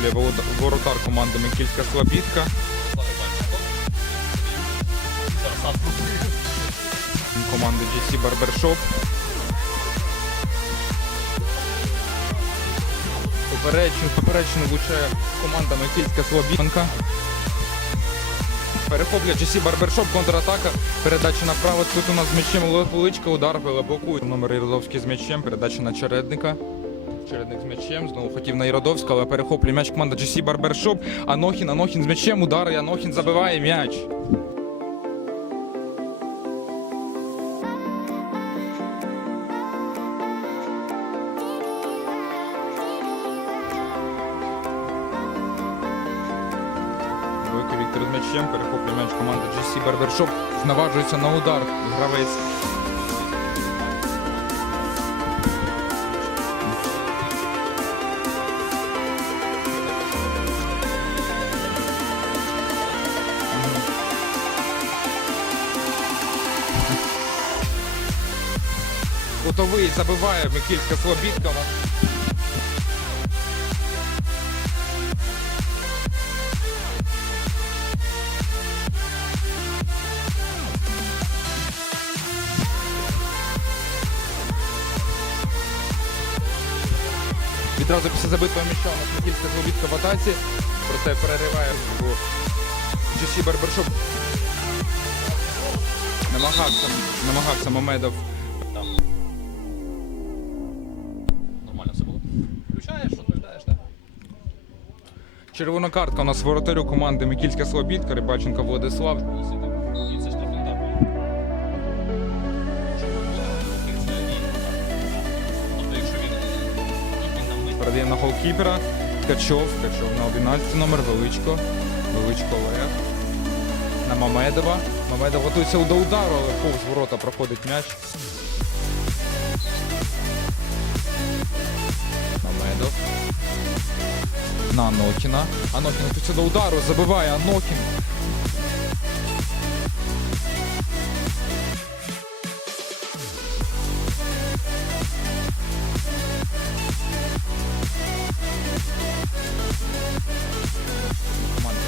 перехоплює воротар команди Микільська Слобідка. Команди GC Barbershop. Поперечну, поперечну влучає команда Микільська Слобідка. Перехоплює GC Barbershop, контратака, передача направо, тут у нас з м'ячем Величка, удар блокує. Номер Іродовський з м'ячем, передача на Чередника. Чередник з м'ячем, знову хотів на Іродовська, але перехоплює м'яч команда GC Barbershop. Анохін, Анохін з м'ячем, удар, Анохін забиває м'яч. Віктор з м'ячем, перехоплює м'яч команда GC Barbershop, наважується на удар. Гравець. Кутовий забиває Микільська Слобідка. Відразу після забитого м'яча у нас Микільська Слобідка в атаці. Проте перериває GC Барбершоп. Намагався, намагався Мамедов Червона картка у нас воротарю команди Микільська Слобідка, Рибаченко Владислав. Передаємо на голкіпера. Ткачов, Ткачов на 11 номер, Величко. Величко Олег. На Мамедова. Мамедов готується до удару, але повз ворота проходить м'яч. Мамедов. На Анохіна. Анохін готується до удару, забиває Анохін. команди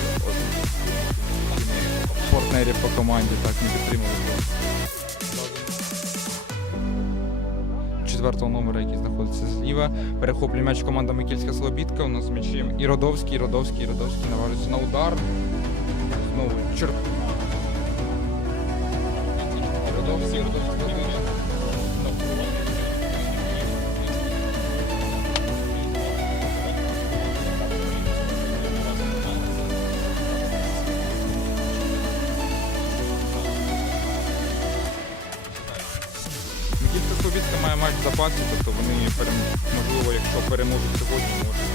партнерів по команді так не підтримували. Четвертого номера, який знаходиться зліва. Перехоплює м'яч команда Микільська Слобідка. У нас з і Родовський, і Родовський, і Родовський наважується на удар. Знову чер... Родовський, Родовський. Має матч в тобто вони можливо, якщо переможуть сьогодні, можуть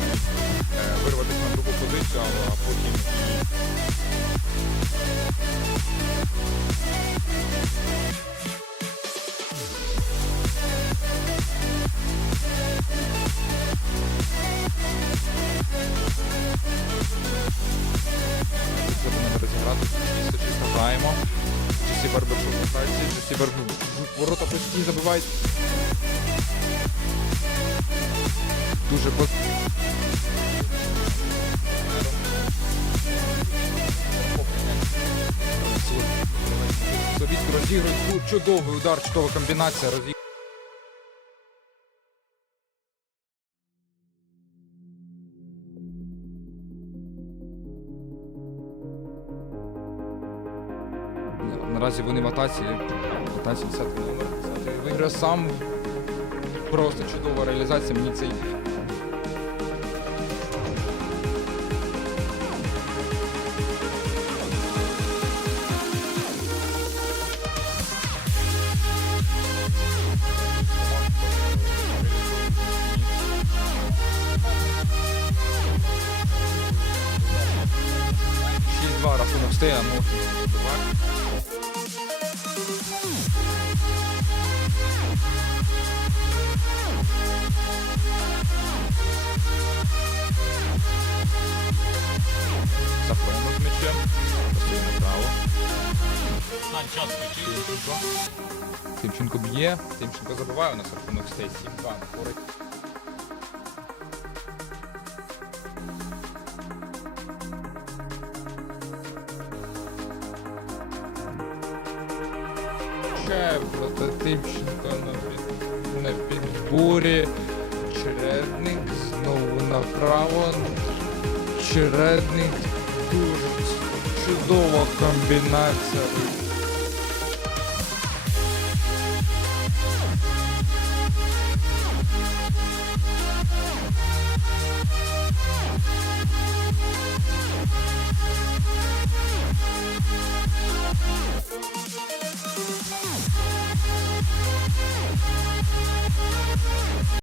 е, вирватися на другу позицію, а, потім Це будемо розіграти. Чисто чисто граємо. Джесі Барбершоп в. Джесі Барбер... Ворота постійно забивають. Дуже пос... Собітки розігрують чудовий удар, чудова комбінація. Наразі вони в атаці. Атаці 10 номер. 10 Виграє сам. Просто чудова реалізація. Мені цей. Рахунок стає, ну. Тимченко б'є, Тимченко забиває у нас рахунок стей 7-2 на користь. Проти на підборі. Чередник знову направо. Чередник дуже чудова комбінація.